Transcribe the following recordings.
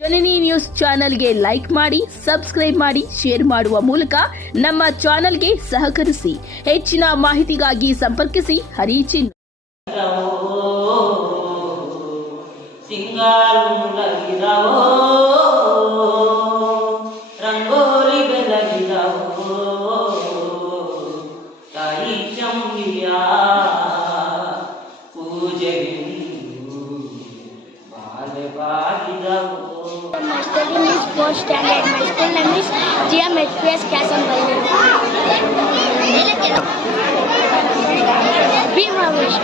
ಜನನಿ news ಚಾನೆಲ್ಗೆ like ಮಾಡಿ, subscribe ಮಾಡಿ, ಶೇರ್ ಮಾಡುವ ಮೂಲಕ ನಮ್ಮ ಚಾನೆಲ್ಗೆ ಸಹಕರಿಸಿ. ಹೆಚ್ಚಿನ ಮಾಹಿತಿಗಾಗಿ ಸಂಪರ್ಕಿಸಿ ಹರಿಚಿನ್. ರಂಗೋಲಿ ಬೆಳಗಿದವೋ ತಾಯಿ ಚಂಬಿಯ ಪೂಜೆಗೆಂದು ಬಾಗಿದವೋ. My study is 4th standard. My school name is GMHPS Kasamballi. Be Ramesh.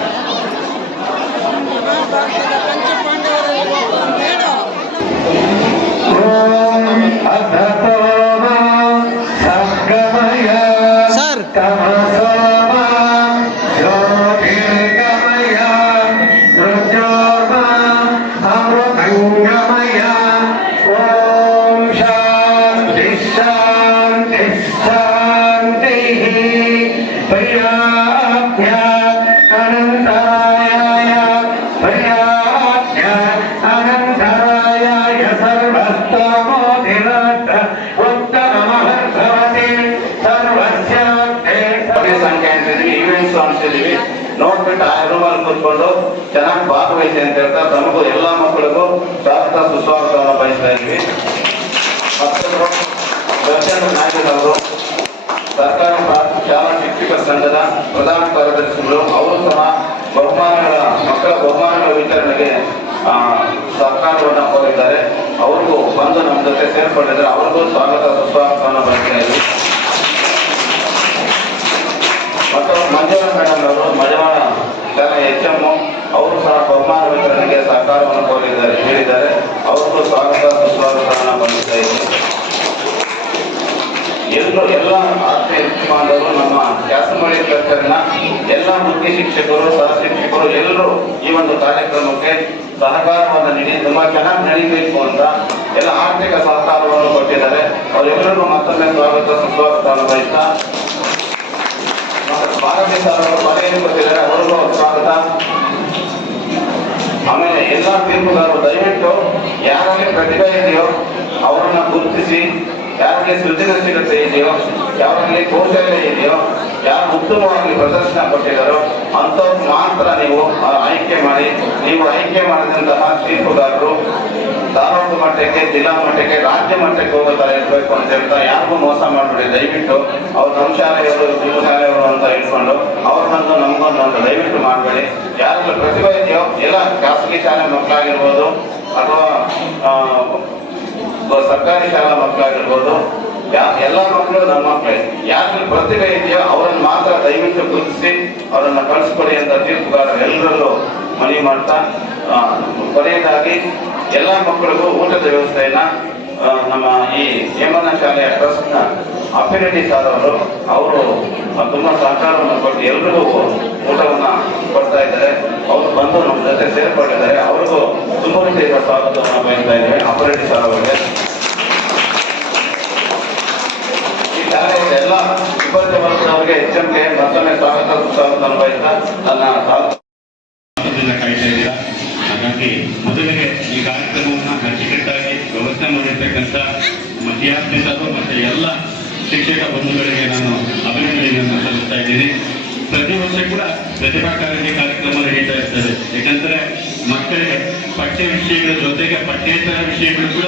ನೋಡ್ಬಿಟ್ಟು ಆ ರೂಮಲ್ಲಿ ಕೂತ್ಕೊಂಡು ಚೆನ್ನಾಗಿ ಭಾಗವಹಿಸಿ ಅಂತ ಹೇಳ್ತಾ ತಮಗೂ ಎಲ್ಲ ಮಕ್ಕಳಿಗೂ ಸ್ವಾಗತ ಸುಸ್ವಾಗತವನ್ನು ಬಯಸ್ತಾ ಇದ್ವಿ. ಮತ್ತೊಬ್ಬರು ದರ್ಶನ್ ನಾಯಕರವರು ಸರ್ಕಾರಿ ಶಾಲಾ ಶಿಕ್ಷಕರ ಸಂಘದ ಪ್ರಧಾನ ಕಾರ್ಯದರ್ಶಿಗಳು, ಅವರು ಸಹ ಮಕ್ಕಳ ಬಹುಮಾನಗಳ ವಿತರಣೆಗೆ ಸರ್ಕಾರವನ್ನು ಕೋರಿದ್ದಾರೆ. ಅವ್ರಿಗೂ ಬಂದು ನಮ್ಮ ಜೊತೆ ಸೇರ್ಕೊಂಡಿದ್ದಾರೆ. ಅವ್ರಿಗೂ ಸ್ವಾಗತ ಸುಸ್ವಾಗತವನ್ನು ಬಯಸ್ತಾ ಇದ್ವಿ. ಮತ್ತು ಮಂಜುಳ ಮೇಡಮ್ ಅವರು ಮಜವಾಡ ಶಾಲಾ HM, ಅವರು ಸಹ ಬಹುಮಾನ ವಿತರಣೆಗೆ ಸಹಕಾರವನ್ನು ಹೇಳಿದ್ದಾರೆ. ಅವ್ರಿಗೂ ಸ್ವಾಗತ ಸುಸ್ವಾಗತವನ್ನು ಬಯಸ್ತಾ ಇದ್ದೀವಿ. ಎಲ್ಲ ಆತ್ಮೀಯ ಬಾಂಧವರು, ನಮ್ಮ ಕ್ಯಾಸಂಬಳ್ಳಿ ಕ್ಲಸ್ಟರ್ನ ಎಲ್ಲ ಮುಖ್ಯ ಶಿಕ್ಷಕರು, ಸಹ ಶಿಕ್ಷಕರು ಎಲ್ಲರೂ ಈ ಒಂದು ಕಾರ್ಯಕ್ರಮಕ್ಕೆ ಸಹಕಾರವನ್ನು ನೀಡಿ ತುಂಬಾ ಚೆನ್ನಾಗಿ ನಡೀಬೇಕು ಅಂತ ಎಲ್ಲ ಆರ್ಥಿಕ ಸಹಕಾರವನ್ನು ಕೊಟ್ಟಿದ್ದಾರೆ. ಅವರೆಲ್ಲರಿಗೂ ಮತ್ತೊಮ್ಮೆ ಸ್ವಾಗತ ಸುಸ್ವಾಗತವನ್ನು ಬಯಸ್ತಾ, ಭಾರತೀಯ ಸರ್ ಅವರು ಮನೆಯನ್ನು ಕೊಟ್ಟಿದ್ದಾರೆ, ಅವರಿಗೂ ಸ್ವಾಗತ. ಆಮೇಲೆ ಎಲ್ಲ ತೀರ್ಪುಗಾರರು ದಯವಿಟ್ಟು ಯಾರಲ್ಲಿ ಪ್ರತಿಭೆ ಇದೆಯೋ ಅವರನ್ನ ಗುರುತಿಸಿ, ಯಾರಲ್ಲಿ ಸೃಜನಶೀಲತೆ ಇದೆಯೋ, ಯಾರಲ್ಲಿ ಕೌಶಲ್ಯ ಇದೆಯೋ, ಯಾರು ಉತ್ತಮವಾಗಿ ಪ್ರದರ್ಶನ ಕೊಟ್ಟಿದ್ದಾರೋ ಅಂಥವ್ರು ಮಾತ್ರ ನೀವು ಆಯ್ಕೆ ಮಾಡಿ. ನೀವು ಆಯ್ಕೆ ಮಾಡಿದಂತಹ ತೀರ್ಪುಗಾರರು ತಾಲೂಕು ಮಟ್ಟಕ್ಕೆ, ಜಿಲ್ಲಾ ಮಟ್ಟಕ್ಕೆ, ರಾಜ್ಯ ಮಟ್ಟಕ್ಕೆ ಹೋಗೋ ತರ ಇರಬೇಕು ಅಂತ ಹೇಳ್ತಾ ಯಾರಿಗೂ ಮೋಸ ಮಾಡ್ಬಿಡಿ. ದಯವಿಟ್ಟು ಅವ್ರು ನಮ್ಮ ಶಾಲೆಯವರು, ನಿಮ್ಮ ಶಾಲೆಯವರು ಅಂತ ಹೇಳ್ಕೊಂಡು ಅವ್ರು ಬಂದು ನಮ್ಗೊಂದು ಅಂತ ದಯವಿಟ್ಟು ಮಾಡಬೇಡಿ. ಯಾರಲ್ಲಿ ಪ್ರತಿಭೆ ಇದೆಯೋ, ಎಲ್ಲ ಖಾಸಗಿ ಶಾಲೆ ಮಕ್ಕಳಾಗಿರ್ಬೋದು ಅಥವಾ ಸರ್ಕಾರಿ ಶಾಲಾ ಮಕ್ಕಳಾಗಿರ್ಬೋದು, ಎಲ್ಲ ಮಕ್ಕಳು ನಮ್ಮ ಮಕ್ಕಳೇ. ಯಾರಲ್ಲಿ ಪ್ರತಿಭೆ ಇದೆಯೋ ಅವರನ್ನು ಮಾತ್ರ ದಯವಿಟ್ಟು ಗುರುತಿಸಿ ಅವರನ್ನ ಕಳಿಸ್ಕೊಡಿ ಅಂತ ತೀರ್ಪುಗಾರರು ಎಲ್ಲರಲ್ಲೂ ಮನವಿ ಮಾಡ್ತಾ, ಕೊನೆಯದಾಗಿ ಎಲ್ಲ ಮಕ್ಕಳಿಗೂ ಊಟದ ವ್ಯವಸ್ಥೆಯನ್ನ ನಮ್ಮ ಈ ಹೇಮನ ಶಾಲೆಯ ಟ್ರಸ್ಟ್ನ ಅಫಿನಿಟಿ ಸಾರ್ ಅವರು ತುಂಬಾ ಸಹಕಾರವನ್ನು ಕೊಟ್ಟು ಎಲ್ರಿಗೂ ಊಟವನ್ನ ಕೊಡ್ತಾ ಇದ್ದಾರೆ. ಅವರು ಬಂದು ನಮ್ಮ ಜೊತೆ ಸೇರ್ಕೊಂಡಿದ್ದಾರೆ. ಅವ್ರಿಗೂ ತುಂಬ ರೀತಿಯ ಸ್ವಾಗತವನ್ನು ಬಯಸ್ತಾ ಇದ್ದೇವೆ ಅಫಿನಿಟಿ ಸಾರ್ ಅವರಿಗೆ. ಈ ಶಾಲೆಯ ಎಲ್ಲ ವಿಭಾಗ ವರ್ಗದವರಿಗೆ HMಗೆ ಮತ್ತೊಮ್ಮೆ ಸ್ವಾಗತ ಸುಸ್ವಾಗತವನ್ನು ಬಯಸ್ತಾ ನನ್ನ ಸ್ವಾಗತ ಕಾಯ್ತಾ ಇದ್ದೀರಾ. ಹಾಗಾಗಿ ಮೊದಲಿಗೆ ಈ ಕಾರ್ಯಕ್ರಮವನ್ನು ಅಚ್ಚುಕಟ್ಟಾಗಿ ವ್ಯವಸ್ಥೆ ಮಾಡಿರ್ತಕ್ಕಂಥ ಮಧ್ಯಾಹ್ನಿಸರು ಮತ್ತು ಎಲ್ಲ ಶಿಕ್ಷಕ ಬಂಧುಗಳಿಗೆ ನಾನು ಅಭಿನಂದನೆಯನ್ನು ಸಲ್ಲಿಸ್ತಾ ಇದ್ದೀನಿ. ಪ್ರತಿ ವರ್ಷ ಕೂಡ ಪ್ರತಿಭಾ ಕಾರಂಜಿ ಕಾರ್ಯಕ್ರಮ ನಡೀತಾ ಇರ್ತದೆ. ಯಾಕಂದ್ರೆ ಮಕ್ಕಳಿಗೆ ಪಠ್ಯ ವಿಷಯಗಳ ಜೊತೆಗೆ ಪಠ್ಯೇತರ ವಿಷಯಗಳು ಕೂಡ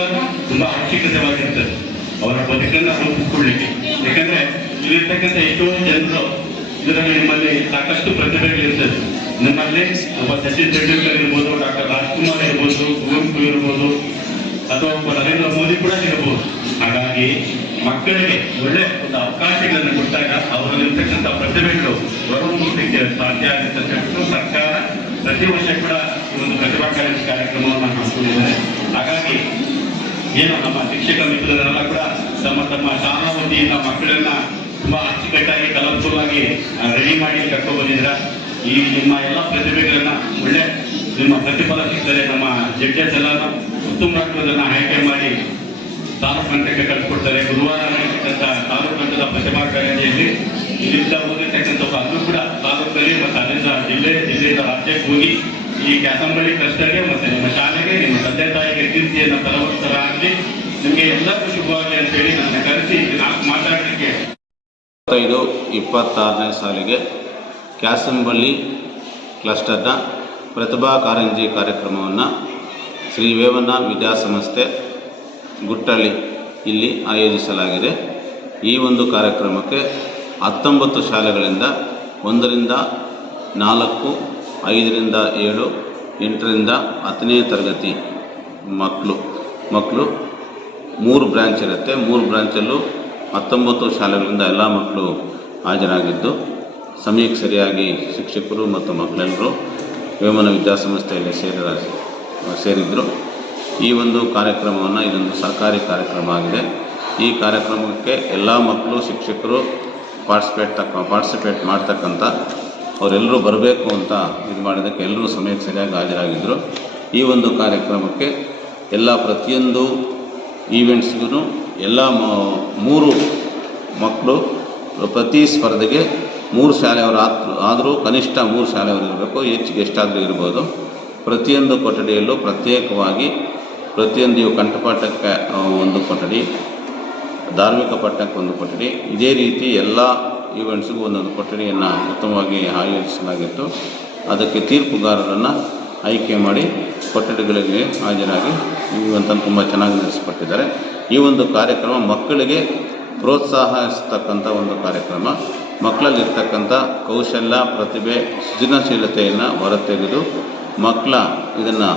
ತುಂಬಾ ಅವಶ್ಯಕತೆವಾಗಿರ್ತದೆ ಅವರ ಬದುಕನ್ನು ರೂಪಿಸಿಕೊಳ್ಳಿಕ್ಕೆ. ಯಾಕಂದ್ರೆ ಇಲ್ಲಿರ್ತಕ್ಕಂಥ ಎಷ್ಟೋ ಜನರು ಇದರಲ್ಲಿ ನಿಮ್ಮಲ್ಲಿ ಸಾಕಷ್ಟು ಪ್ರತಿಭೆಗಳಿರ್ತದೆ. ನಮ್ಮಲ್ಲಿ ಒಬ್ಬ ಸಚಿನ್ ತೆಂಡೂಲ್ಕರ್ ಇರ್ಬೋದು, ಡಾಕ್ಟರ್ ರಾಜ್ಕುಮಾರ್ ಇರ್ಬೋದು, ಕುವೆಂಪು ಇರ್ಬೋದು, ಅಥವಾ ಒಬ್ಬ ನರೇಂದ್ರ ಮೋದಿ ಕೂಡ ಇರಬಹುದು. ಹಾಗಾಗಿ ಮಕ್ಕಳಿಗೆ ಒಳ್ಳೆ ಒಂದು ಅವಕಾಶಗಳನ್ನು ಕೊಟ್ಟಾಗ ಅವರಲ್ಲಿರ್ತಕ್ಕಂಥ ಪ್ರತಿಭೆಗಳು ಹೊರಮೂಡಲಿಕ್ಕೆ ಸಾಧ್ಯ ಆಗುತ್ತೆ ಅಂತ ಹೇಳ್ಬಿಟ್ಟು ಸರ್ಕಾರ ಪ್ರತಿ ವರ್ಷ ಕೂಡ ಈ ಒಂದು ಪ್ರತಿಭಾ ಕಾರಂಜಿ ಕಾರ್ಯಕ್ರಮವನ್ನು ಹಾಕೊಂಡಿದ್ದಾರೆ. ಹಾಗಾಗಿ ಏನು ನಮ್ಮ ಶಿಕ್ಷಕ ಮಿತ್ರರೆಲ್ಲ ಕೂಡ ತಮ್ಮ ತಮ್ಮ ಶಾಲಾ ವತಿಯಿಂದ ಮಕ್ಕಳನ್ನ ತುಂಬಾ ಅಚ್ಚುಕಟ್ಟಾಗಿ ಕಲರ್ಫುಲ್ ಆಗಿ ರೆಡಿ ಮಾಡಿ ಕರ್ಕೊಂಡು ಬಂದಿದ್ರ. ಈ ನಿಮ್ಮ ಎಲ್ಲ ಪ್ರತಿಭೆಗಳನ್ನ ಒಳ್ಳೆ ನಿಮ್ಮ ಪ್ರತಿಫಲ ಸಿಗ್ತದೆ. ನಮ್ಮ ಜಡ್ಜಸ್ ಎಲ್ಲ ಉತ್ತಮವಾದನ್ನ ಆಯ್ಕೆ ಮಾಡಿ ತಾಲೂಕು ಮಟ್ಟಕ್ಕೆ ಕಳಿಸ್ಕೊಡ್ತಾರೆ. ಗುರುವಾರ ನಡೆಯತಕ್ಕಂಥ ತಾಲೂಕು ಮಟ್ಟದ ಪ್ರತಿಭಾ ಕಾರಂಜಿಯಲ್ಲಿ ಇಲ್ಲಿಂದ ಓದಿರ್ತಕ್ಕಂಥ ಅದು ಕೂಡ ತಾಲೂಕಲ್ಲಿ ಮತ್ತು ಅಲ್ಲಿಂದ ಜಿಲ್ಲೆಯಿಂದ ರಾಜ್ಯಕ್ಕೆ ಹೋಗಿ ಈ ಕ್ಯಾಸಂಬಳಿ ಕ್ಲಸ್ಟರ್ಗೆ ಮತ್ತು ನಿಮ್ಮ ಶಾಲೆಗೆ, ನಿಮ್ಮ ತಂದೆ ತಾಯಿಗೆ ಕೀರ್ತಿಯನ್ನು ತರವತ್ತರಾಗಲಿ, ನಿಮಗೆ ಎಲ್ಲರಿಗೂ ಶುಭವಾಗಲಿ ಅಂತೇಳಿ ನನ್ನ ಕರೆಸಿ ನಾನು ಮಾತಾಡಲಿಕ್ಕೆ 25-26ನೇ ಸಾಲಿಗೆ ಕ್ಯಾಸಂಬಳ್ಳಿ ಕ್ಲಸ್ಟರ್ನ ಪ್ರತಿಭಾ ಕಾರಂಜಿ ಕಾರ್ಯಕ್ರಮವನ್ನು ಶ್ರೀ ವೇಮನ ವಿದ್ಯಾಸಂಸ್ಥೆ ಗುಟ್ಟಳ್ಳಿ ಇಲ್ಲಿ ಆಯೋಜಿಸಲಾಗಿದೆ. ಈ ಒಂದು ಕಾರ್ಯಕ್ರಮಕ್ಕೆ 19 ಶಾಲೆಗಳಿಂದ 1ರಿಂದ 4, 5ರಿಂದ 7, 8ರಿಂದ 10ನೇ ತರಗತಿ ಮಕ್ಕಳು 3 ಬ್ರಾಂಚ್ ಇರುತ್ತೆ. 3 ಬ್ರಾಂಚಲ್ಲೂ 19 ಶಾಲೆಗಳಿಂದ ಎಲ್ಲ ಮಕ್ಕಳು ಹಾಜರಾಗಿದ್ದು, ಸಮಯಕ್ಕೆ ಸರಿಯಾಗಿ ಶಿಕ್ಷಕರು ಮತ್ತು ಮಕ್ಕಳೆಲ್ಲರೂ ವೇಮನ ವಿದ್ಯಾಸಂಸ್ಥೆಯಲ್ಲಿ ಸೇರಿದ್ದರು. ಈ ಒಂದು ಕಾರ್ಯಕ್ರಮವನ್ನು, ಇದೊಂದು ಸರ್ಕಾರಿ ಕಾರ್ಯಕ್ರಮ ಆಗಿದೆ. ಈ ಕಾರ್ಯಕ್ರಮಕ್ಕೆ ಎಲ್ಲ ಮಕ್ಕಳು, ಶಿಕ್ಷಕರು ಪಾರ್ಟಿಸಿಪೇಟ್ ಮಾಡ್ತಕ್ಕಂಥ ಅವರೆಲ್ಲರೂ ಬರಬೇಕು ಅಂತ ಇದು ಮಾಡಿದ್ದಕ್ಕೆ ಎಲ್ಲರೂ ಸಮಯಕ್ಕೆ ಸರಿಯಾಗಿ ಹಾಜರಾಗಿದ್ದರು. ಈ ಒಂದು ಕಾರ್ಯಕ್ರಮಕ್ಕೆ ಪ್ರತಿಯೊಂದು ಈವೆಂಟ್ಸ್ಗೂ ಎಲ್ಲ 3 ಮಕ್ಕಳು ಪ್ರತಿ ಸ್ಪರ್ಧೆಗೆ 3 ಶಾಲೆಯವರು ಆದರೂ ಕನಿಷ್ಠ 3 ಶಾಲೆಯವರು ಇರಬೇಕು, ಹೆಚ್ಚಿಗೆ ಎಷ್ಟಾದರೂ ಇರ್ಬೋದು. ಪ್ರತಿಯೊಂದು ಕೊಠಡಿಯಲ್ಲೂ ಪ್ರತ್ಯೇಕವಾಗಿ ಪ್ರತಿಯೊಂದು ಕಂಠಪಾಠಕ್ಕೆ ಒಂದು ಕೊಠಡಿ, ಧಾರ್ಮಿಕ ಪಾಠಕ್ಕೆ ಒಂದು ಕೊಠಡಿ, ಇದೇ ರೀತಿ ಎಲ್ಲ ಈವೆಂಟ್ಸ್ಗೂ ಒಂದೊಂದು ಕೊಠಡಿಯನ್ನು ಉತ್ತಮವಾಗಿ ಆಯೋಜಿಸಲಾಗಿತ್ತು. ಅದಕ್ಕೆ ತೀರ್ಪುಗಾರರನ್ನು ಆಯ್ಕೆ ಮಾಡಿ ಕೊಠಡಿಗಳಿಗೆ ಹಾಜರಾಗಿ ಇವಂತನ್ನು ತುಂಬ ಚೆನ್ನಾಗಿ ನಡೆಸಿಕೊಟ್ಟಿದ್ದಾರೆ. ಈ ಒಂದು ಕಾರ್ಯಕ್ರಮ ಮಕ್ಕಳಿಗೆ ಪ್ರೋತ್ಸಾಹಿಸ್ತಕ್ಕಂಥ ಒಂದು ಕಾರ್ಯಕ್ರಮ. ಮಕ್ಕಳಲ್ಲಿರ್ತಕ್ಕಂಥ ಕೌಶಲ್ಯ, ಪ್ರತಿಭೆ, ಸೃಜನಶೀಲತೆಯನ್ನು ಹೊರತೆಗೆದು ಮಕ್ಕಳ ಇದನ್ನು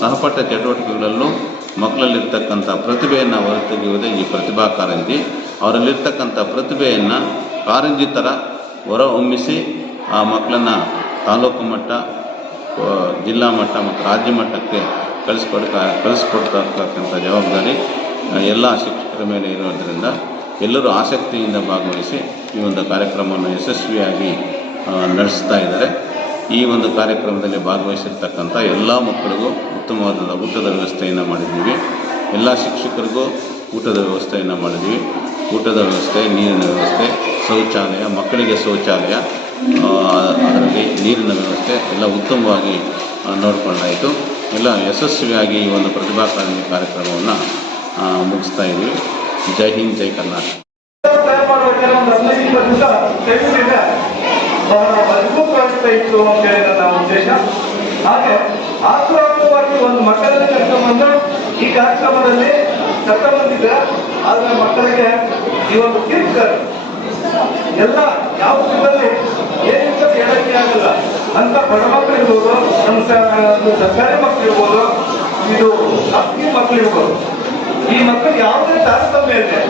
ಸಹಪಾಠ ಚಟುವಟಿಕೆಗಳಲ್ಲೂ ಮಕ್ಕಳಲ್ಲಿರ್ತಕ್ಕಂಥ ಪ್ರತಿಭೆಯನ್ನು ಹೊರತೆಗೆಯುವುದೇ ಈ ಪ್ರತಿಭಾ ಕಾರಂಜಿ. ಅವರಲ್ಲಿರ್ತಕ್ಕಂಥ ಪ್ರತಿಭೆಯನ್ನು ಕಾರಂಜಿ ಥರ ಹೊರಹೊಮ್ಮಿಸಿ ಆ ಮಕ್ಕಳನ್ನು ತಾಲೂಕು ಮಟ್ಟ, ಜಿಲ್ಲಾ ಮಟ್ಟ ಮತ್ತು ರಾಜ್ಯ ಮಟ್ಟಕ್ಕೆ ಕಳಿಸ್ಕೊಡ್ತಕ್ಕಂಥ ಜವಾಬ್ದಾರಿ ಎಲ್ಲ ಶಿಕ್ಷಕರ ಮೇಲೆ ಇರೋದರಿಂದ ಎಲ್ಲರೂ ಆಸಕ್ತಿಯಿಂದ ಭಾಗವಹಿಸಿ ಈ ಒಂದು ಕಾರ್ಯಕ್ರಮವನ್ನು ಯಶಸ್ವಿಯಾಗಿ ನಡೆಸ್ತಾ ಇದ್ದಾರೆ. ಈ ಒಂದು ಕಾರ್ಯಕ್ರಮದಲ್ಲಿ ಭಾಗವಹಿಸಿರ್ತಕ್ಕಂಥ ಎಲ್ಲ ಮಕ್ಕಳಿಗೂ ಉತ್ತಮವಾದ ಊಟದ ವ್ಯವಸ್ಥೆಯನ್ನು ಮಾಡಿದ್ದೀವಿ. ಎಲ್ಲ ಶಿಕ್ಷಕರಿಗೂ ಊಟದ ವ್ಯವಸ್ಥೆಯನ್ನು ಮಾಡಿದ್ವಿ. ಊಟದ ವ್ಯವಸ್ಥೆ, ನೀರಿನ ವ್ಯವಸ್ಥೆ, ಶೌಚಾಲಯ, ಮಕ್ಕಳಿಗೆ ಶೌಚಾಲಯ, ಅದರಲ್ಲಿ ನೀರಿನ ವ್ಯವಸ್ಥೆ ಎಲ್ಲ ಉತ್ತಮವಾಗಿ ನೋಡಿಕೊಂಡಾಯಿತು. ಎಲ್ಲ ಯಶಸ್ವಿಯಾಗಿ ಈ ಒಂದು ಪ್ರತಿಭಾ ಕಾರಂಜಿ ಕಾರ್ಯಕ್ರಮವನ್ನು ಮುಗಿಸ್ತಾ ಇದ್ದೀವಿ. ಜೈ ಹಿಂದ್, ಜೈ ಕರ್ನಾಟಕ. ಮಜಬೂತಾಗ್ತಾ ಇತ್ತು ಅಂತೇಳಿ ನನ್ನ ಉದ್ದೇಶ. ಹಾಗೆ ಆತ್ಮವಾಗಿ ಒಂದು ಮಕ್ಕಳನ್ನು ಕರ್ಕೊಂಡ್ಬಂದು ಈ ಕಾರ್ಯಕ್ರಮದಲ್ಲಿ ಕರ್ಕೊಂಡ್ಬಂದಿದ್ದೆ. ಆದರೆ ಮಕ್ಕಳಿಗೆ ಈ ಒಂದು ಕಿರ್ಕರ್ ಎಲ್ಲ ಯಾವ ಊರಲ್ಲಿ ಏನಿಂದ ಹೇಳಕ್ಕೆ ಆಗಲ್ಲ ಅಂತ ಬಡ ಮಕ್ಕಳು ಇರ್ಬೋದು, ನಮ್ಮ ಸರ್ಕಾರಿ ಮಕ್ಕಳು ಇರ್ಬೋದು, ಇದು ಅಕ್ಕಿ ಮಕ್ಕಳು ಇರ್ಬೋದು. ಈ ಮಕ್ಕಳು ಯಾವುದೇ ತಾರತಮ್ಯ ಇದೆ,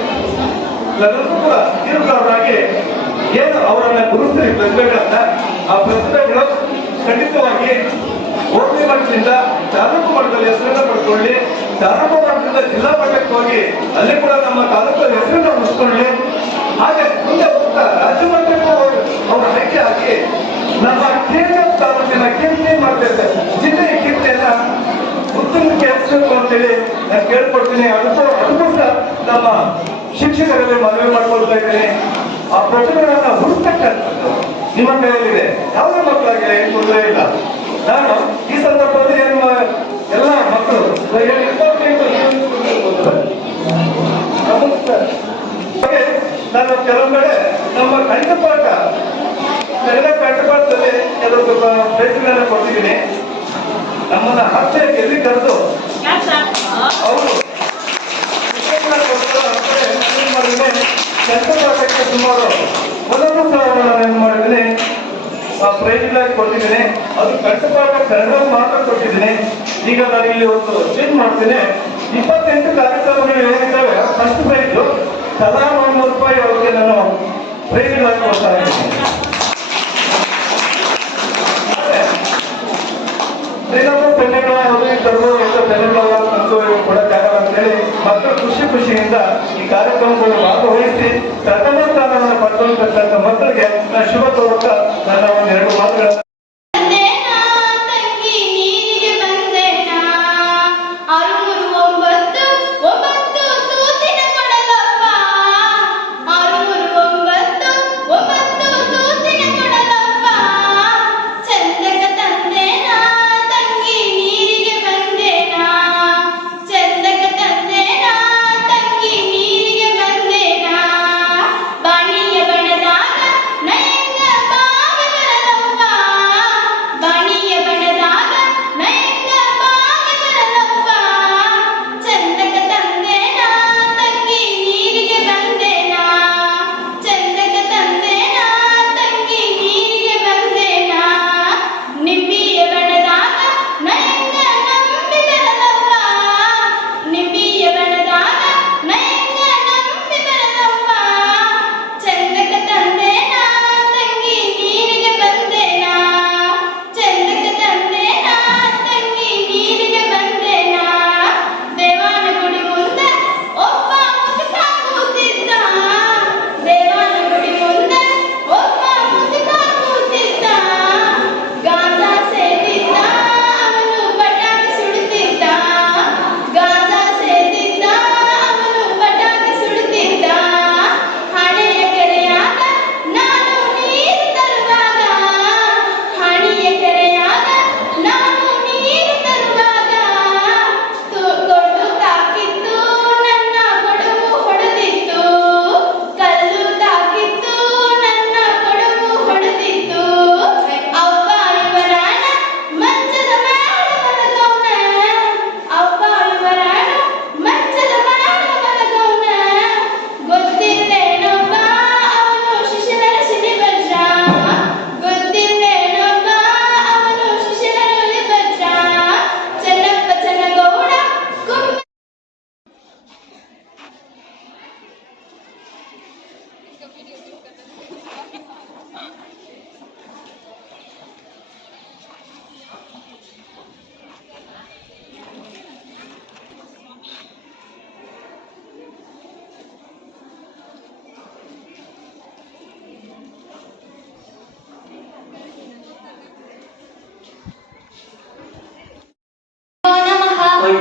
ಎಲ್ಲರೂ ಕೂಡ ಕಿರುಗಾರರಾಗಿ ಏನು ಅವರನ್ನ ಗುರುತಿಸಿ ಪ್ರತಿಭೆಗಳನ್ನ ಆ ಪ್ರತಿಭೆಗಳು ಖಂಡಿತವಾಗಿ ಹೋಬಳಿ ಮಟ್ಟದಿಂದ ತಾಲೂಕು ಮಟ್ಟದಲ್ಲಿ ಹೆಸರನ್ನ ಪಡ್ಕೊಳ್ಳಿ, ತಾಲೂಕು ಮಟ್ಟದಿಂದ ಜಿಲ್ಲಾ ಮಟ್ಟಕ್ಕೆ ಹೋಗಿ ಅಲ್ಲಿ ಕೂಡ ನಮ್ಮ ತಾಲೂಕು ಹೆಸರನ್ನ ಉಳಿಸ್ಕೊಳ್ಳಿ. ಹಾಗೆ ಮುಂದೆ ಹೋಗ್ತಾ ರಾಜ್ಯ ಮಟ್ಟಕ್ಕೂ ಅವರು ಆಯ್ಕೆ ಆಗಿ ನಮ್ಮ ಕೇಂದ್ರ ತಾಲೂಕಿನ ಕೀರ್ತಿ ಮಾಡ್ತಿರ್ತಾರೆ, ಜಿಲ್ಲೆಯ ಕೀರ್ತಿಯನ್ನ ಉತ್ತಮಕ್ಕೆ ಹೆಸರು ಅಂತೇಳಿ ನಾನು ಕೇಳ್ಕೊಡ್ತೀನಿ. ಅದಕ್ಕೂ ಸಹ ನಮ್ಮ ಶಿಕ್ಷಕರಲ್ಲಿ ಮನವಿ ಮಾಡ್ಕೊಳ್ತಾ ಇದ್ದೀನಿ. ಆ ಪ್ರತಿಭೆಗಳನ್ನ ಹುಡುಕ್ತಕ್ಕಂಥದ್ದು ನಿಮ್ಮ ಕೈಯಲ್ಲಿದೆ. ಯಾವುದೇ ಮಕ್ಕಳಿಗೆ ಏನು ತೊಂದರೆ ಇಲ್ಲ. ನಾನು ಈ ಸಂದರ್ಭದಲ್ಲಿ ಎಲ್ಲ ಮಕ್ಕಳು ನಾನು ಕೆಲವು ಕಡೆ ನಮ್ಮ ಕಂಠಪಾಠ ಕಂಠಪಾಠದಲ್ಲಿ ಕೆಲವು ಪ್ರಯತ್ನಗಳನ್ನ ಕೊಟ್ಟಿದ್ದೀನಿ. ನಮ್ಮನ್ನ ಹತ್ತೆ ಗೆಲ್ಲಿ ಕರೆದು ಅವರು ಕಂಠಪಾಠಕ್ಕೆ ಸುಮಾರು 1,000 ಏನು ಮಾಡಿದ್ದೀನಿ, ಪ್ರೈಜ್ಗಳಾಗಿ ಕೊಟ್ಟಿದ್ದೀನಿ. ಅದು ಕಂಠಪಾಠ ಕನ್ನಡ ಮಾತ್ರ ಕೊಟ್ಟಿದ್ದೀನಿ. ಈಗ ನಾನು ಇಲ್ಲಿ ಒಂದು ಚೇಂಜ್ ಮಾಡ್ತೀನಿ. 28 ಕಾರ್ಯಕ್ರಮಗಳು ಏನಿದ್ದಾವೆ, ಫಸ್ಟ್ ಪ್ರೈಜು ತಲಾ 100 ರೂಪಾಯಿ ಅವರಿಗೆ ನಾನು ಪ್ರೈಜ್ಗಳಾಗಿ ಕೊಡ್ತಾ ಇದ್ದೀನಿ. ದಿನವೂ ಪೆನ್ನುಗಳ ತರಲು ಪೆನ್ನುಗಳ ಕೊಡಕ್ಕಾಗಲ್ಲ ಅಂತೇಳಿ ಮಕ್ಕಳು ಖುಷಿಯಿಂದ ಈ ಕಾರ್ಯಕ್ರಮದಲ್ಲಿ ಭಾಗವಹಿಸಿ ಪ್ರಥಮ ಸ್ಥಾನವನ್ನು ಪಡೆದುಕೊಂಡಂತ ಮಕ್ಕಳಿಗೆ ನಾನು ಶುಭ ಕೋರುತ್ತಾ ನನ್ನ ಒಂದೆರಡು ಮಾತುಗಳನ್ನು ತಂದೆ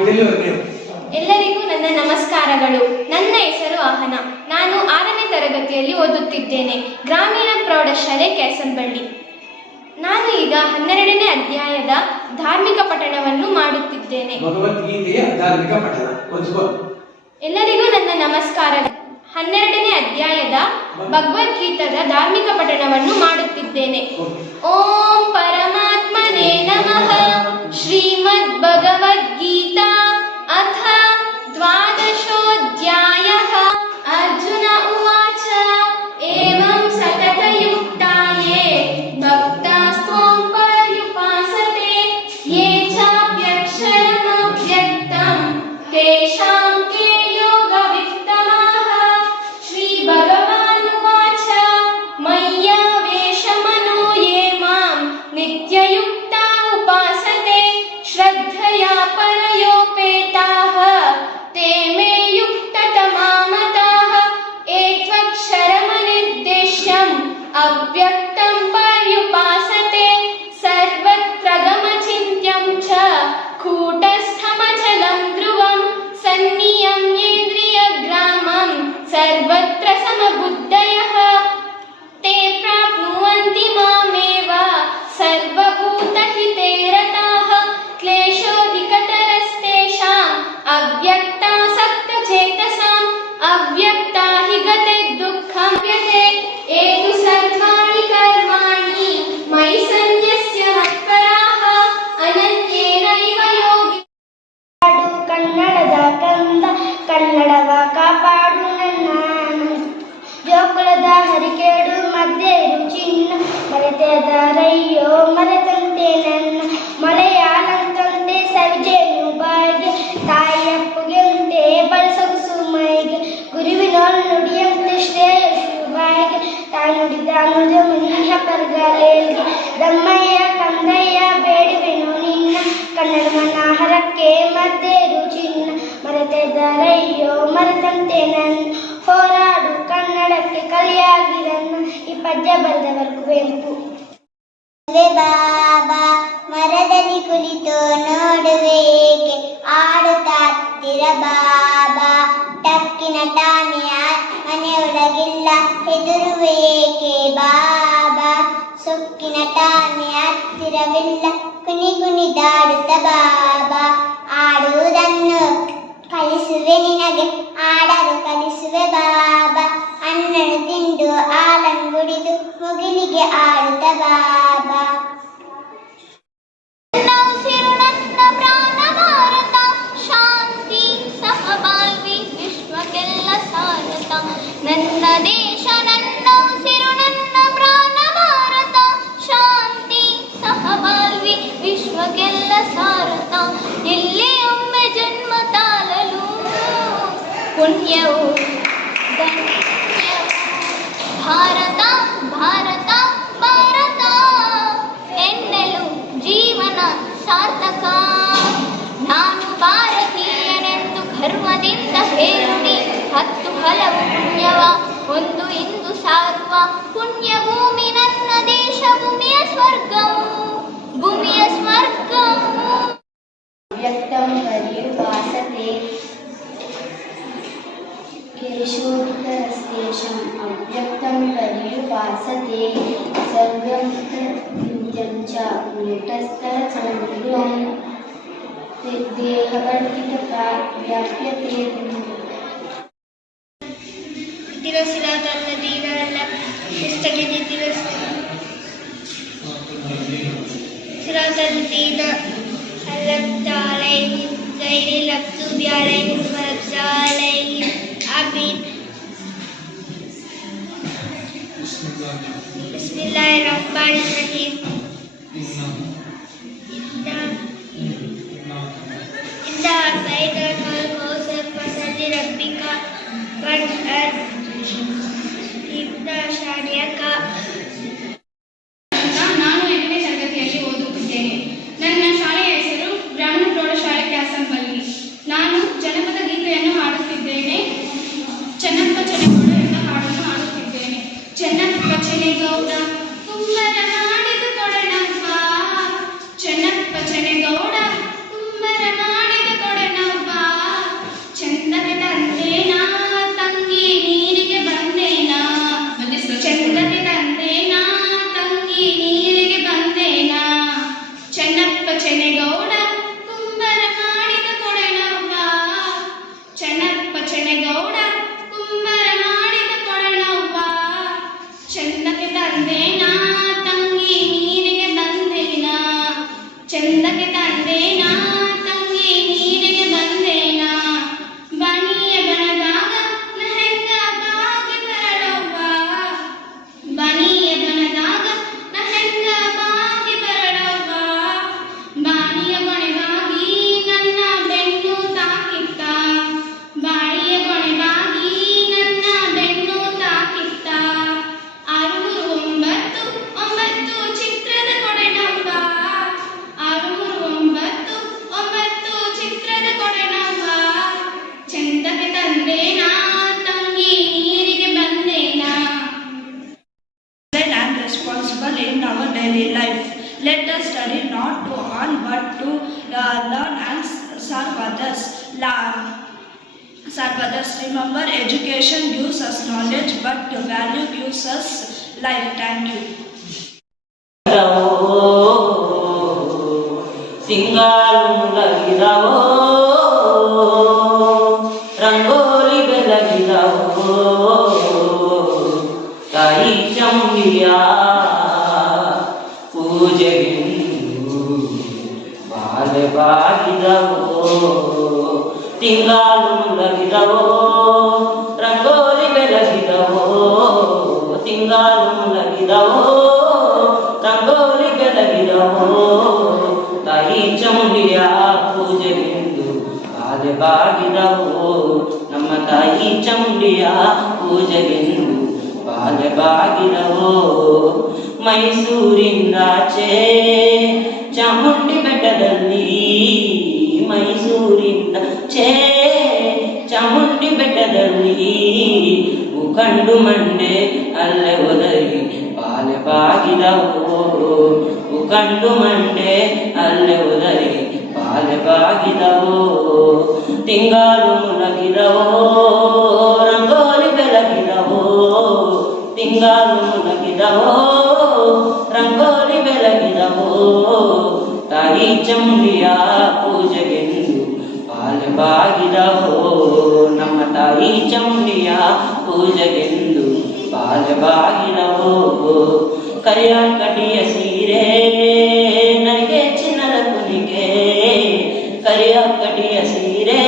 ಎಲ್ಲಿವರೆಗೆ? ಎಲ್ಲರಿಗೂ ನನ್ನ ನಮಸ್ಕಾರಗಳು. ನನ್ನ ಹೆಸರು ಆಹನ. ನಾನು 6ನೇ ತರಗತಿಯಲ್ಲಿ ಓದುತ್ತಿದ್ದೇನೆ. ಗ್ರಾಮೀಣ ಪ್ರೌಢಶಾಲೆ ಕ್ಯಾಸನಬಳ್ಳಿ. ನಾನು ಈಗ 12ನೇ ಅಧ್ಯಾಯದ ಧಾರ್ಮಿಕ ಪಠಣವನ್ನು ಮಾಡುತ್ತಿದ್ದೇನೆ. ಭಗವದ್ಗೀತೆಯ ಧಾರ್ಮಿಕ ಪಠಣ ಓದಿಕೋ. ಎಲ್ಲರಿಗೂ ನನ್ನ ನಮಸ್ಕಾರಗಳು. 12ನೇ ಅಧ್ಯಾಯದ ಭಗವದ್ಗೀತದ ಧಾರ್ಮಿಕ ಪಠಣವನ್ನು ಮಾಡುತ್ತಿದ್ದೇನೆ. ಓಂ ಪರಮಾತ್ಮನೇ ನಮಃ. ಶ್ರೀಮದ್ ಭಗವದ್ಗೀತಾ ಅಥ 12ೋऽಧ್ಯಾಯಃ. ಅರ್ಜುನ ಉವಾಚ ಏವಂ ಸತತಯುಕ್ತಾಯೇ ಭಕ್ತಾಸ್ತ್ವಂ ಪರ್ಯುಪಾಸತೆ ಯೇ ಚಾಪ್ಯಕ್ಷರಮವ್ಯಕ್ತಂ ತೇಷಾಂ ಕೇ ಯೋಗವಿತ್ತಮಾಃ. ಶ್ರೀ ಭಗವಾನುವಾಚ ಮಯ್ಯಾವೇಶಮನೋ ಯೇ ಮಾಂ ನಿತ್ಯಯುಕ್ತಾ ಉಪಾಸತೆ ಶ್ರದ್ಧಯಾ ಪರಯೋಪೇತಾಃ ತೇ ಮೇ ಯುಕ್ತತಮಾ ಮತಾಃ. ಏತ್ವಕ್ಷರಮನಿರ್ದೇಶ್ಯಂ ಅವ್ಯಕ್ತಂ ಪರ್ಯುಪಾಸತೆ ಸರ್ವತ್ರ ಗಮಚಿಂತ್ಯಂ ಚ ಕೂಟಸ್ಥಮಚಲಂ ಧ್ರುವಂ ಸನ್ನಿಯಮ್ಯೇಂದ್ರಿಯಗ್ರಾಮಂ ಸರ್ವತ್ರ ಸಮಬುದ್ಧಯಃ ತೇ ಪ್ರಾಪ್ನುವಂತಿ ಮಾಮೇವ ಸರ್ವಭೂತಹಿತೇ ರತಾಃ. ಕ್ಲೇಶೋಧಿಕತರಸ್ತೇಷಾಂ ಅವ್ಯಕ್ತಾಸಕ್ತಚೇತಸಾಂ ಅವ್ಯಕ್ತಾ ಹಿ ಗತೆ ದುಃಖಂ ವ್ಯತೆ ಏತು ಸರ್ವಾಣಿ ಕರ್ಮಾಣಿ ಮಯಿ ಸನ್ಯಸ್ಯ ಮತ್ಪರಾಃ ಅನನ್ಯೇನೈವ ಯೋಗಿ. ಕನ್ನಡದ ಕಂದ ಕನ್ನಡವ ಕಾಪಾಡು ನನ್ನ ಜೋಕುಲದ ಹರಿಕೇಡು ಮಧ್ಯೆ ರುಚಿನ್ನ ಮರೆತದರಯ್ಯೋ ಮರೆತಂತೆ ನನ್ನ ಮಳೆಯಾಲಂತಂತೆ ಸವಿಜೇನು ಬಾಯಿಗೆ ತಾಯಿಯಪ್ಪಗೆ ಉಂಟೆ ಬಳಸಗುಸು ಮೈಗೆ ಗುರುವಿನೋಳು ನುಡಿಯಂತೆ ಶ್ರೇಯಸ್ಸು ಬಾಯಿಗೆ ತಾಯಿ ನುಡಿದ ನುಡಿದ ಮನೀಹ ಪರ್ಗಲೇಲ್ಗೆ ದಮ್ಮಯ್ಯ ಕಂದಯ್ಯ ಬೇಡುವೆನು ನಿನ್ನ ಕನ್ನಡ ಮನಾಹರಕ್ಕೆ ಮಧ್ಯೆ ರುಚಿನ್ನ ಮರೆತದರಯ್ಯೋ ಮರೆತಂತೆ ನನ್ನ ಹೋರಾಡು ಕನ್ನಡಕ್ಕೆ ಕಲಿಯಾಗಿರನ್ನ. ಈ ಪದ್ಯ ಬರೆದವರು ಕುವೆಂಪು. ಬಾಬಾ ಮರದಲ್ಲಿ ಕುಳಿತು ನೋಡುವೇಕೆ ಆಡುತ್ತಾ ಹತ್ತಿರ ಬಾಬಾ ಟಕ್ಕಿನ ಟಾಮಿಯ ಮನೆಯೊಳಗಿಲ್ಲ ಹೆದರುವೇಕೆ ಬಾಬಾ ಸೊಕ್ಕಿನ ಟಾಮಿಯ ಹತ್ತಿರವಿಲ್ಲ ಕುನಿ ಕುಣಿದಾಡುತ್ತ ಬಾಬಾ ಆಡುವುದನ್ನು ಕಲಿಸುವೆ ನಿನಗೆ ಆಡಲು ಕಲಿಸುವೆ ಬಾಬಾ ಅನ್ನನು ತಿಂದು ಹಾಲನ್ನು ಕುಡಿದು ಮುಗಿಲಿಗೆ ಆಡುತ್ತ ಬಾಬಾ. ನನ್ನ ಉಸಿರು ನನ್ನ ಪ್ರಾಣ ಭಾರತ ಶಾಂತಿ ಸಹಬಾಳ್ವಿ ವಿಶ್ವಕ್ಕೆಲ್ಲ ಸಾರತ. ನನ್ನ ದೇಶ ನನ್ನ ಉಸಿರು ನನ್ನ ಪ್ರಾಣ ಭಾರತ ಶಾಂತಿ ಸಹಬಾಳ್ವಿ ವಿಶ್ವಕ್ಕೆಲ್ಲ ಸಾರತ. ಇಲ್ಲಿ ಒಮ್ಮೆ ಜನ್ಮ ತಾಳಲು ಪುಣ್ಯವು ಭಾರತ ಭಾರತ ಭಾರತ ಎನ್ನಲು ಜೀವನ ಸಾರ್ಥಕ. ನಾನು ಭಾರತೀಯನೆಂದು ಗರ್ವದಿಂದ ಹೇಳುನಿ 10 ಹಲವು ಪುಣ್ಯವ ಒಂದು ಇಂದು ಸಾರುವ ಪುಣ್ಯ ಭೂಮಿ ನನ್ನ ದೇಶ ಭೂಮಿಯ ಸ್ವರ್ಗವು ಭೂಮಿಯ ಸ್ವರ್ಗವು. ವ್ಯಕ್ತಂ ಪರ್ಯುಪಾಸತೆ ಕೇಶೋಧಿಕರಸ್ತೇಷಾಂ ಅವ್ಯಕ್ತಂ ಪರ್ಯುಪಾಸತೆ ಸರ್ವಂ ಚ ಕೂಟಸ್ಥರಚಲಂ ದೇಹವರ್ತಿತ ವ್ಯಾಪ್ಯತೆ. صراط الذين أنعمت عليهم غير المغضوب عليهم ولا الضالين آمين. بسم الله الرحمن الرحيم. إنا أعطيناك الكوثر فصل لربك وانحر إن شانئك. ನಾನು 8ನೇ ತರಗತಿಯಲ್ಲಿ ಓದುತ್ತಿದ್ದೇನೆ. ನನ್ನ ಶಾಲೆಯ ಹೆಸರು ಗ್ರಾಮೀಣ ಪ್ರೌಢಶಾಲೆ ಕ್ಯಾಸನಬಳ್ಳಿ. ನಾನು ಜನಪದ ಗೀತೆಯನ್ನು ಹಾಡುತ್ತಿದ್ದೇನೆ. ಚೆನ್ನಪ್ಪ ಚೆನ್ನಗೌಡ ಎಂಬ ಹಾಡನ್ನು ಹಾಡುತ್ತಿದ್ದೇನೆ. ಚೆನ್ನಪ್ಪ ಚೆನ್ನಗೌಡ ಕುಂಬರ ಮಾಡಿದು ಕೊಡನಪ್ಪ. ಚೆನ್ನಪ್ಪ ಚೆನ್ನಗೌಡ ಕುಂಬರ ಮಾಡಿದು ಕೊಡನಪ್ಪ. Let us study not to earn but to learn and serve others. Remember, education gives us knowledge, but value gives us life. Thank you. ಸಿಂಗಾಲುಲಗಿದವೋ rangoli ಬೆಳಗಿದವೋ ತಾಯಿ ಚಂಬಿಯ ಪೂಜೆಗೆಂದು ಬಾಲೆ ಬಾಗಿದವೋ ತಿಂಗಾಲುಲಗಿದವೋ ರಂಗೋಲಿ ಬೆಳಗಿದವೋ ತಿಂಗಾಲುಲಗಿದವೋ ರಂಗೋಲಿ ಬೆಳಗಿದವೋ ತಾಯಿ ಚಂಡಿಯ ಪೂಜೆಗೆಂದು ಬಾಲೆ ಬಾಗಿದವೋ ನಮ್ಮ ತಾಯಿ ಚಂಡಿಯ ಪೂಜೆಗೆಂದು ಬಾಲೆ ಬಾಗಿದವೋ ಮೈಸೂರಿಂದಾಚೆ ಚಾಮುಂಡಿ ಬೆಟ್ಟದಲ್ಲಿ ಮೈಸೂರಿಂದಾಚೆ ಚಾಮುಂಡಿ ಬೆಟ್ಟದಲ್ಲಿ ಮುಖಂಡು ಮಂಡೆ ಅಲ್ಲೇ ಒದರಿ ಬಾಲೆ ಬಾಗಿದವೋ ಕಂಡು ಮಂಡೆ ಅಲ್ಲೇ ಒದರಿ ಬಾಲೆ ಬಾಗಿದವೋ ತಿಂಗಾಲು ಮುಲಗಿದವೋ ರಂಗೋಲಿ ಬೆಳಗಿದವೋ ತಿಂಗಾಲು ಮುಲಗಿದವೋ ರಂಗೋಲಿ ಬೆಳಗಿದವೋ ತಾಯಿ ಚಂಡಿಯ ಪೂಜೆಗೆಂದು ಬಾಲೆ ಬಾಗಿದವೋ ನಮ್ಮ ತಾಯಿ ಚಂಡಿಯ ಪೂಜೆಗೆಂದು ಬಾಲೆ ಬಾಗಿದವೋ ಕರಿಯ ಕಟಿಯ ಸೀರೆ ನನಗೆ ಚಿನ್ನದ ಕುಣಿಕೆ ಕರಿಯ ಕಟಿಯ ಸೀರೆ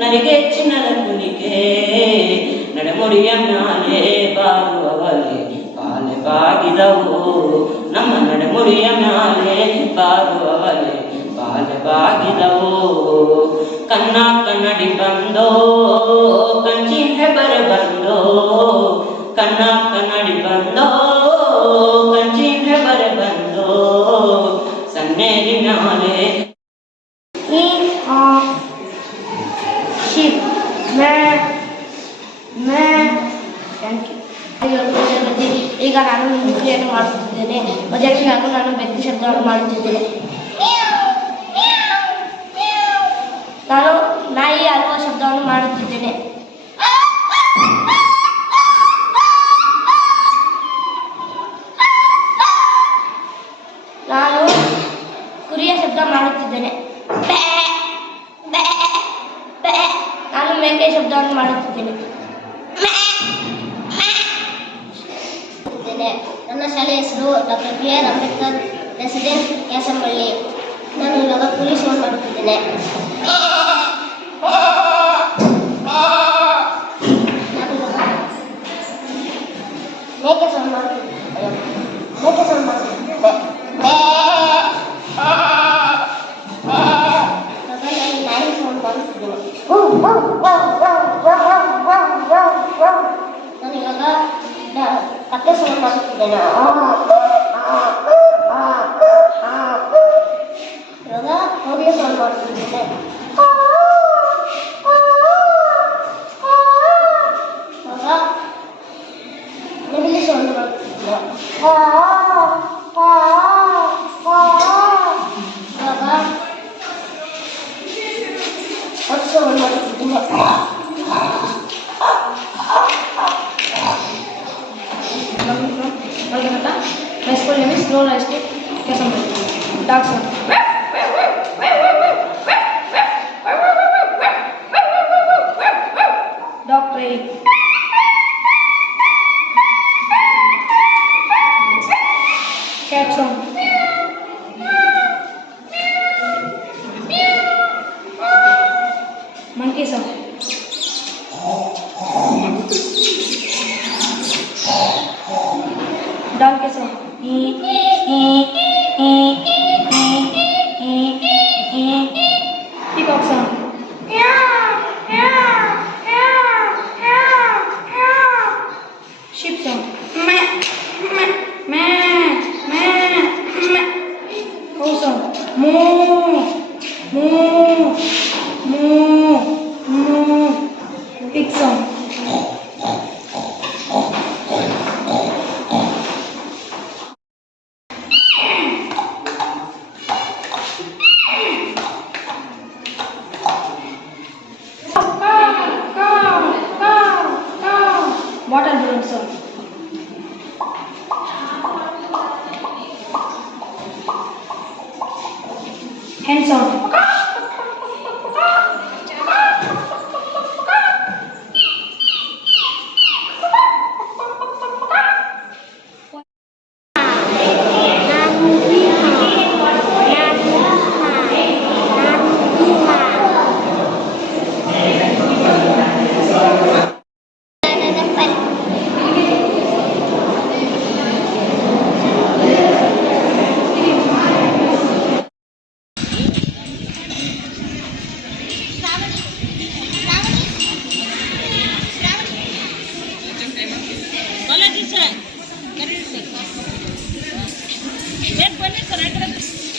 ನನಗೆ ಚಿನ್ನದ ಕುಣಿಕೆ ನಡೆಮುಡಿಯ ಮ್ಯಾಲೆ ಬಾರುವವಲೆ ಬಾಲೆ ಬಾಗಿದವೋ ನಮ್ಮ ನಡೆಮುಡಿಯ ಮ್ಯಾಲೆ ಬಾರುವವಲೆ ಬಾಲೆ ಬಾಗಿದವೋ ಕನ್ನ ಕನ್ನಡಿ ಬಂದೋ ಕಂಚಿನ ಹೆಬ್ಬರೆ ಬಂದೋ ಕನ್ನ ಕನ್ನಡಿ ಬಂದೋ ಕಂಚಿನ ಹೆಬ್ಬರೆ ಬಂದೋ ಸನ್ನೇರಿ ಮ್ಯಾಲೆ ಈಗ ನಾನು ಮುದ್ರೆಯನ್ನು ಮಾಡುತ್ತಿದ್ದೇನೆ. ಮೊದಲಿಗೆ ನಾನು ವ್ಯಕ್ತಿ ಶಬ್ದವನ್ನು ಮಾಡುತ್ತಿದ್ದೇನೆ. ನಾನು ನಾಯಿ ಆಗುವ ಶಬ್ದವನ್ನು ಮಾಡುತ್ತಿದ್ದೇನೆ. ನಾನು ಕುರಿಯ ಶಬ್ದ ಮಾಡುತ್ತಿದ್ದೇನೆ. ನಾನು ಮೇಕೆ ಶಬ್ದವನ್ನು ಮಾಡುತ್ತಿದ್ದೇನೆ. ನನ್ನ ಶಾಲೆಯ ಹೆಸರು doctor B R. Ambedkar residence Kyasamballi. ನಾನು ಇವಾಗ ಕುರಿ ಸೌಂಡ್ ಮಾಡುತ್ತಿದ್ದೇನೆ. ಮೇಕೆ ಸೌಂಡ್ ಮಾಡುತ್ತಿದ್ದೇನೆ. ಮೇಕೆ ಸೌಂಡ್ ಮಾಡುತ್ತಿದ್ದೇನೆ. ನಾಯಿ ಸೌಂಡ್ ಮಾಡುತ್ತಿದ್ದೇನೆ. ನಾನು ಇವಾಗ ಕತ್ತೆ ಸೌಂಡ್ ಮಾಡುತ್ತಿದ್ದೇನೆ. ಇವಾಗ ಕೋಗಿಲೆ ಸೌಂಡ್ ಮಾಡುತ್ತಿದ್ದೇನೆ. ಇವಾಗ ನೆಮಿಲಿ ಸೌಂಡ್ ಮಾಡುತ್ತಿದ್ದೇನೆ. ಇವಾಗ ಹೊತ್ತು ಸೌಂಡ್ ಮಾಡುತ್ತಿದ್ದೇನೆ. My school name is Lola Estate, Kasamali. Dog sound. Dog praying. Cat sound. Monkey sound. Donkey sound. Peacock sound. Sheep sound. Cow sound. Moo. Pig sound. hands up. Hands on. ಬನ್ನಿ sir